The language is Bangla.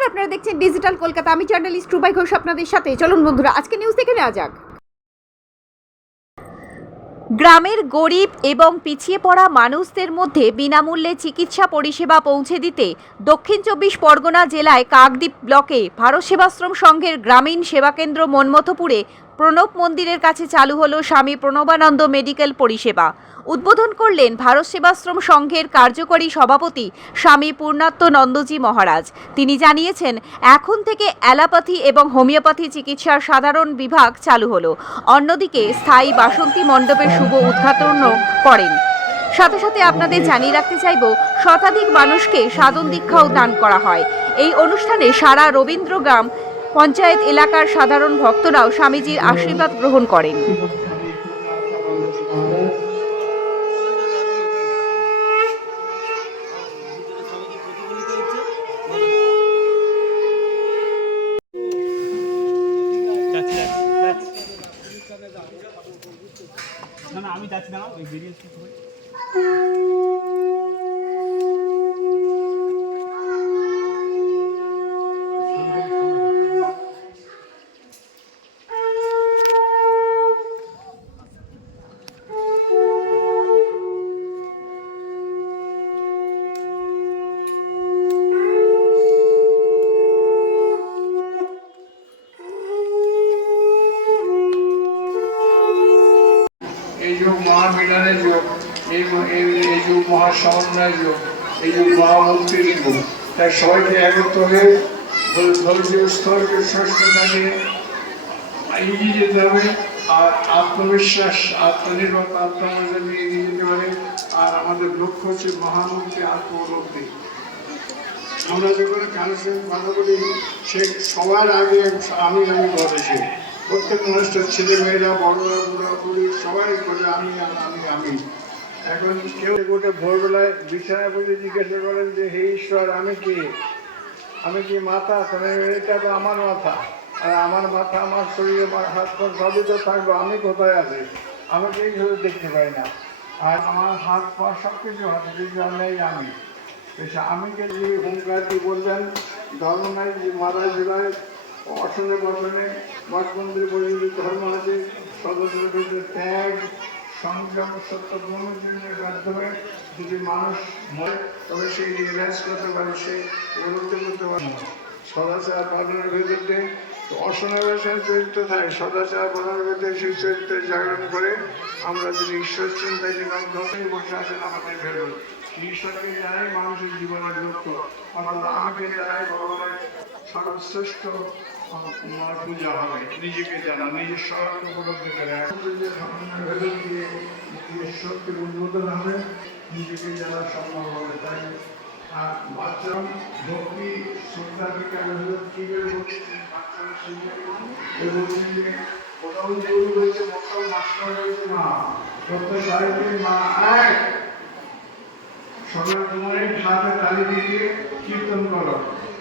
নমস্কার আপনারা দেখছেন ডিজিটাল কলকাতা আমি জার্নালিস্ট রুবাই ঘোষ আপনাদের সাথে। চলুন বন্ধুরা, আজকে নিউজ দেখে নেওয়া যাক। গ্রামের গরিব এবং পিছিয়ে পড়া মানুষদের মধ্যে বিনামূল্যে চিকিৎসা পরিষেবা পৌঁছে দিতে দক্ষিণ চব্বিশ পরগনা জেলায় কাকদ্বীপ ব্লকে ভারত সেবাশ্রম সংঘের গ্রামীণ সেবা কেন্দ্র মনমথপুরে প্রণব মন্দিরের কাছে চালু হলো স্বামী প্রণবানন্দ মেডিকেল পরিষেবা। উদ্বোধন করলেন ভারত সেবাশ্রম সংঘের কার্যকরী সভাপতি স্বামী পূর্ণাত্ম নন্দজি মহারাজ। তিনি জানিয়েছেন, এখন থেকে অ্যালোপ্যাথি এবং হোমিওপ্যাথি চিকিৎসার সাধারণ বিভাগ চালু হলো। অন্যদিকে স্থায়ী বাসন্তী মণ্ডপের শুভ উদ্ঘাটনও করেন। সাথে সাথে আপনাদের জানিয়ে রাখতে চাইব, শতাধিক মানুষকে সাধন দীক্ষাও দান করা হয়। এই অনুষ্ঠানে সারা রবীন্দ্র গ্রাম পঞ্চায়েত এলাকার সাধারণ ভক্তরাও স্বামীজির আশীর্বাদ গ্রহণ করেন। না না, আমি যাচ্ছি, দাঁড়াও, ওই বেরিয়ে এই যুগ মহামিলনের যুগ, এই এই যুগ মহাসমন্বয়ের যুগ, এই যুগ মহামুক্তির যুগ। তাই সবাইকে একত্র হয়ে ধৈর্য স্থৈর্য থাকে এগিয়ে যেতে হবে আর আত্মবিশ্বাস আত্মনির্ভর আত্মমর্যাদা নিয়ে এগিয়ে যেতে হবে। আর আমাদের লক্ষ্য হচ্ছে মহামুক্তি আত্মলব্ধি আমরা যখন কারোর সঙ্গে কথা বলি, সে সবার আগে আমি আমি সে প্রত্যেক মানুষটার ছেলে মেয়েরা, বড়রা, বুড়া, বুড়ি, সবাই বলে, আমি আমি আমি এখন কেউ গোটে ভোরবেলায় বিছানায় বসে জিজ্ঞাসা করেন যে, হে ঈশ্বর, আমি কি? আমি কি মাথা এটা তো আমার মাথা। আর আমার মাথা, আমার শরীরে, আমার হাত, পা, সবই তো থাকব, আমি কোথায় আছি? আমাকে এইভাবে দেখতে পাই না। আর আমার হাত, পা সব কিছু কিন্তু নেই, আমি। আমিকে যে হুঙ্কার দিয়ে বললেন ধর্ম নাই, যে মারা জেলায় অসনে বসনে মঠ মন্দির পর্যন্ত ধর্ম আছে সদস্যদের ত্যাগ সংযম সত্য ব্রহ্মজীবনের মাধ্যমে যদি মানুষ মরে, তবে সেই রিয়েলাইজ করতে পারে সে উপলব্ধি করতে পারে সদাচার পালনের ভেতরে অসনাবেশন চরিত্র থাকে। সদাচার পালনের ভেতরে সেই চরিত্র জাগরণ করে আমরা যদি ঈশ্বর চিন্তায় যে ধরে বসে আছেন আমাদের ভেতর ঈশ্বরকে জানাই মানুষের জীবনের লক্ষ্য অর্থাৎ আমাকে জানাই ভগবানের সর্বশ্রেষ্ঠ আমার পূজা হবে নিজেকে জানা, নিজের স্বর্ণ উপলব্ধি করে। ভেতর দিয়ে ঈশ্বরকে উদ্বোধন হবে। নিজেকে জানা সম্ভব হবে, তাই আর বাচ্চারা ভক্তি শ্রদ্ধা বিজ্ঞান কি করে এই কোথাও গুরু হয়েছে কোথাও মাস্টার হয়েছে মা। প্রত্যেক সাহিত্যের মা এক। সকাল তোমার হাতে তালি দিয়ে কীর্তন করো।